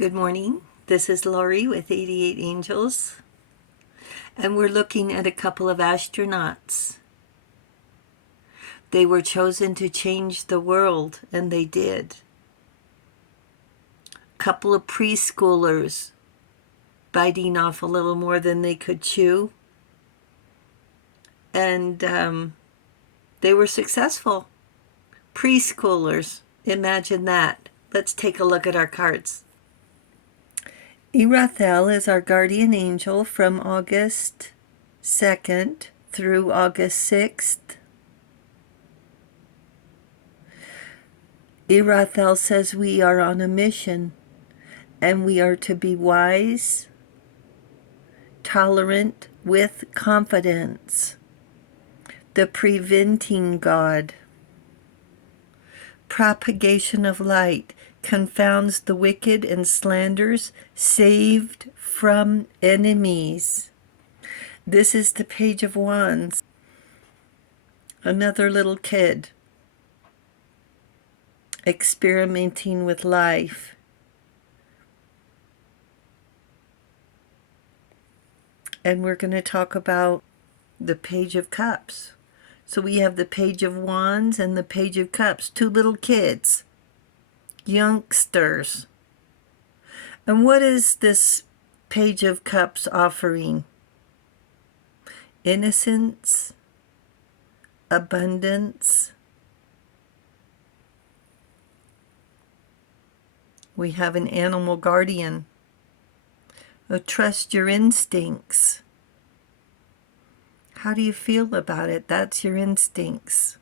Good morning. This is Lori with 88 Angels, and we're looking at a couple of astronauts. They were chosen to change the world, and they did. A couple of preschoolers biting off a little more than they could chew, and they were successful. Preschoolers, imagine that. Let's take a look at our cards. Erathel is our guardian angel from August 2nd through August 6th. Erathel says we are on a mission and we are to be wise, tolerant, with confidence. The preventing God. Propagation of light confounds the wicked and slanders, saved from enemies. This is the Page of Wands. Another little kid experimenting with life. And we're going to talk about the Page of Cups. So we have the Page of Wands and the Page of Cups, two little kids, youngsters. And what is this Page of Cups offering? Innocence, abundance. We have an animal guardian. Trust your instincts. How do you feel about it? That's your instincts.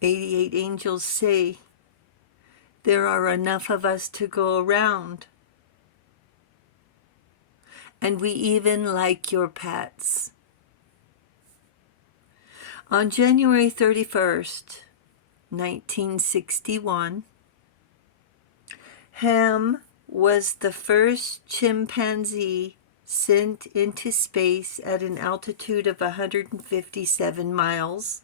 88 angels say there are enough of us to go around. And we even like your pets. On January 31st, 1961, Ham was the first chimpanzee sent into space at an altitude of 157 miles.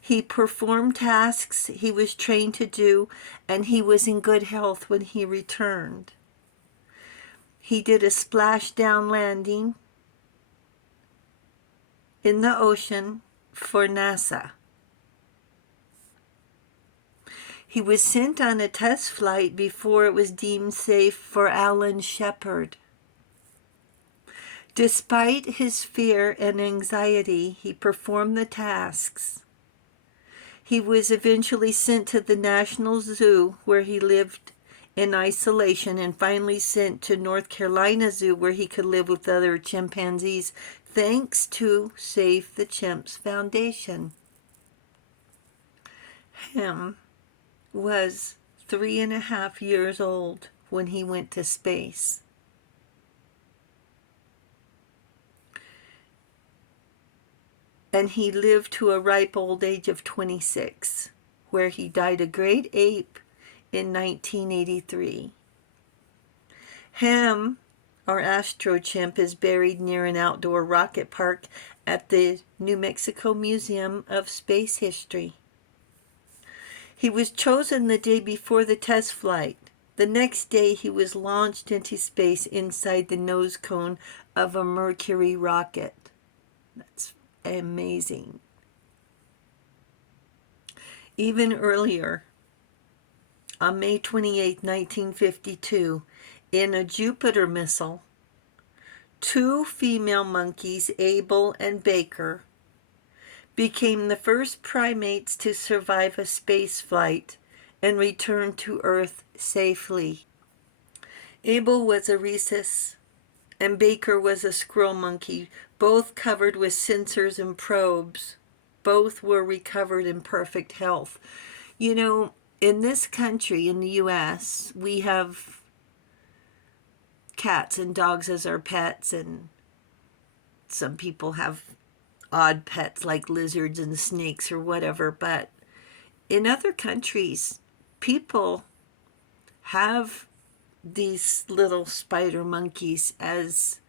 He performed tasks he was trained to do, and he was in good health when he returned. He did a splashdown landing in the ocean for NASA. He was sent on a test flight before it was deemed safe for Alan Shepard. Despite his fear and anxiety, he performed the tasks. He was eventually sent to the National Zoo, where he lived in isolation, and finally sent to North Carolina Zoo, where he could live with other chimpanzees, thanks to Save the Chimps Foundation. Ham was 3.5 years old when he went to space. And he lived to a ripe old age of 26, where he died a great ape in 1983. Ham, our astrochimp, is buried near an outdoor rocket park at the New Mexico Museum of Space History. He was chosen the day before the test flight. The next day, he was launched into space inside the nose cone of a Mercury rocket. That's amazing. Even earlier, on May 28, 1952, in a Jupiter missile, two female monkeys, Abel and Baker, became the first primates to survive a space flight and return to Earth safely. Abel was a rhesus and Baker was a squirrel monkey, both covered with sensors and probes. Both were recovered in perfect health. You know, in this country, in the U.S., we have cats and dogs as our pets, and some people have odd pets like lizards and snakes or whatever, but in other countries, people have these little spider monkeys as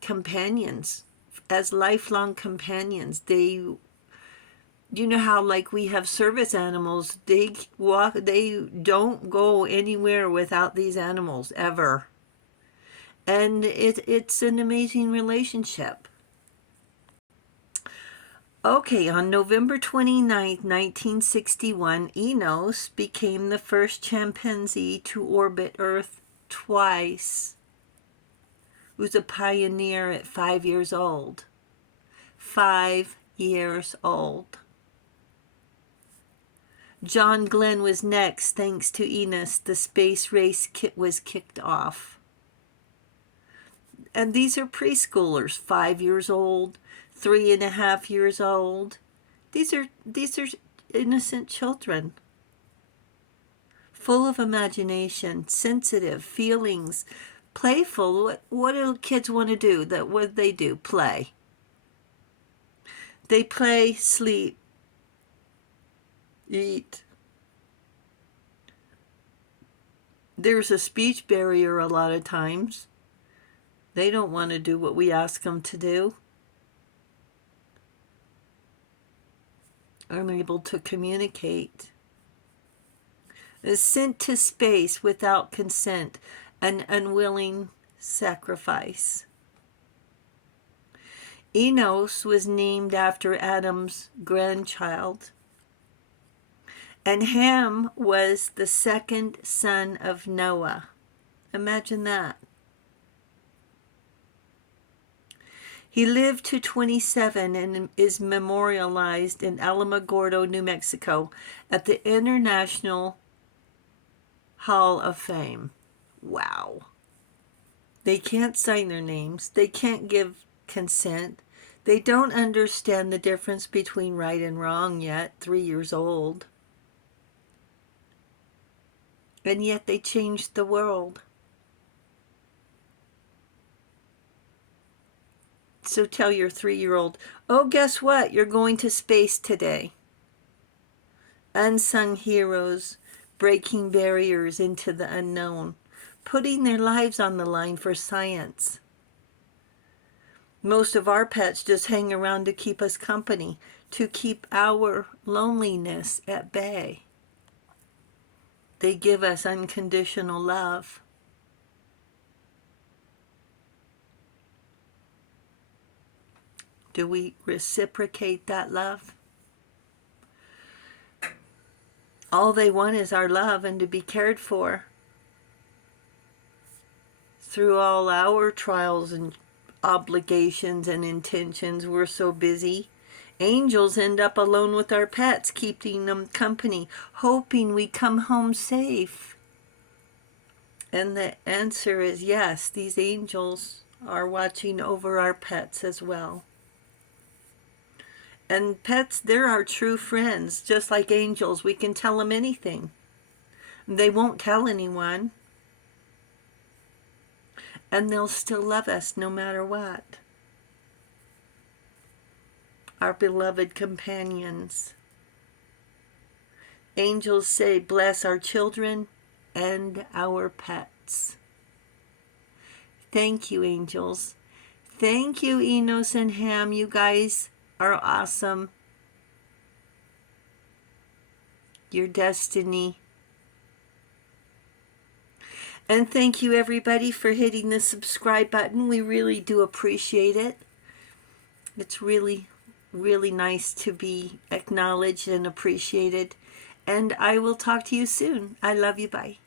companions, as lifelong companions. They You know how like we have service animals, they don't go anywhere without these animals ever. And it's an amazing relationship. Okay, on November 29th, 1961, Enos became the first chimpanzee to orbit Earth twice. He was a pioneer at 5 years old. 5 years old. John Glenn was next. Thanks to Enos, the space race was kicked off. And these are preschoolers, 5 years old, 3.5 years old. These are innocent children, full of imagination, sensitive, feelings, playful. What do kids want to do? What they do? Play. They play, sleep, eat. There's a speech barrier a lot of times. They don't want to do what we ask them to do. Unable to communicate. Is sent to space without consent, an unwilling sacrifice. Enos was named after Adam's grandchild, and Ham was the second son of Noah. Imagine that. He lived to 27 and is memorialized in Alamogordo, New Mexico at the International Hall of Fame. Wow. They can't sign their names. They can't give consent. They don't understand the difference between right and wrong yet, 3 years old. And yet they changed the world. So tell your 3-year-old, oh, guess what? You're going to space today. Unsung heroes breaking barriers into the unknown, putting their lives on the line for science. Most of our pets just hang around to keep us company, to keep our loneliness at bay. They give us unconditional love. Do we reciprocate that love? All they want is our love and to be cared for. Through all our trials and obligations and intentions, we're so busy. Angels end up alone with our pets, keeping them company, hoping we come home safe. And the answer is yes, these angels are watching over our pets as well. And pets, they're our true friends, just like angels. We can tell them anything. They won't tell anyone. And they'll still love us no matter what. Our beloved companions. Angels say, bless our children and our pets. Thank you, angels. Thank you, Enos and Ham. You guys are awesome. Your destiny. And thank you, everybody, for hitting the subscribe button. We really do appreciate it. It's really, really nice to be acknowledged and appreciated. And I will talk to you soon. I love you. Bye.